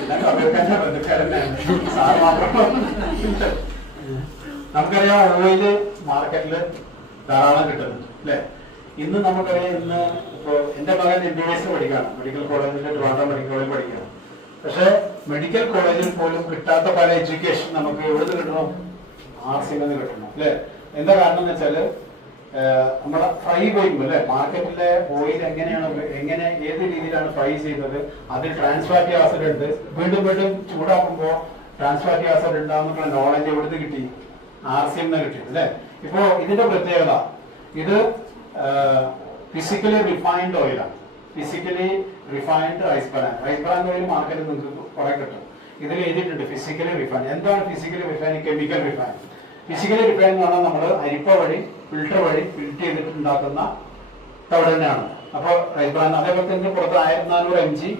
എല്ലാം കമ്പ്യൂട്ടറിന്റെ ബന്ധുക്കാരനാണ് സാർ മാത്രം. നമുക്കറിയാം ഓയില് മാർക്കറ്റില് ധാരാളം കിട്ടുന്നുണ്ട് അല്ലെ. ഇന്ന് നമുക്കറിയാം, ഇന്ന് ഇപ്പോ എന്റെ മകൻ MBBS പഠിക്കുകയാണ്, മെഡിക്കൽ കോളേജിൽ, ട്രിവാൻഡ്രം മെഡിക്കൽ കോളേജിൽ പഠിക്കുകയാണ്. പക്ഷെ മെഡിക്കൽ കോളേജിൽ പോലും കിട്ടാത്ത പല എഡ്യൂക്കേഷൻ നമുക്ക് എവിടെ നിന്ന് കിട്ടണം? RCM കിട്ടണം അല്ലെ. എന്താ കാരണം എന്ന് വെച്ചാല് നമ്മുടെ ഫ്രൈ ചെയ്യുമ്പോൾ അല്ലെ, മാർക്കറ്റിലെ ഓയിൽ എങ്ങനെ ഏത് രീതിയിലാണ് ഫ്രൈ ചെയ്യുന്നത്, അതിൽ ട്രാൻസ്ഫാറ്റി ആസിഡ് ഉണ്ട്, വീണ്ടും വീണ്ടും ചൂടാക്കുമ്പോൾ ട്രാൻസ്ഫാറ്റി ആസിഡ് ഉണ്ടാകുന്ന നോളജ് എവിടുന്ന് കിട്ടി? RCM കിട്ടി അല്ലെ. ഇപ്പോ ഇതിന്റെ പ്രത്യേകത, ഇത് ഫിസിക്കലി റിഫൈൻഡ് ഓയിലാണ്. Physically refined rice bran oil മാർക്കറ്റിൽ നിങ്ങൾക്ക് കുറെ കിട്ടും. ഇതിൽ എഴുതിയിട്ടുണ്ട് ഫിസിക്കലി റിഫൈൻ. എന്താണ് physically refine? Chemical refine. Physically refine എന്ന് പറഞ്ഞാൽ നമ്മൾ അരിപ്പ വഴി ഫിൽട്ടർ വഴി ഫിൽറ്റർ ചെയ്തിട്ട് ഉണ്ടാക്കുന്ന തവിട് തന്നെയാണ്. അപ്പോൾ റൈസ് ബ്രാൻ അതേപോലെ തന്നെ പുറത്ത് 1400 mg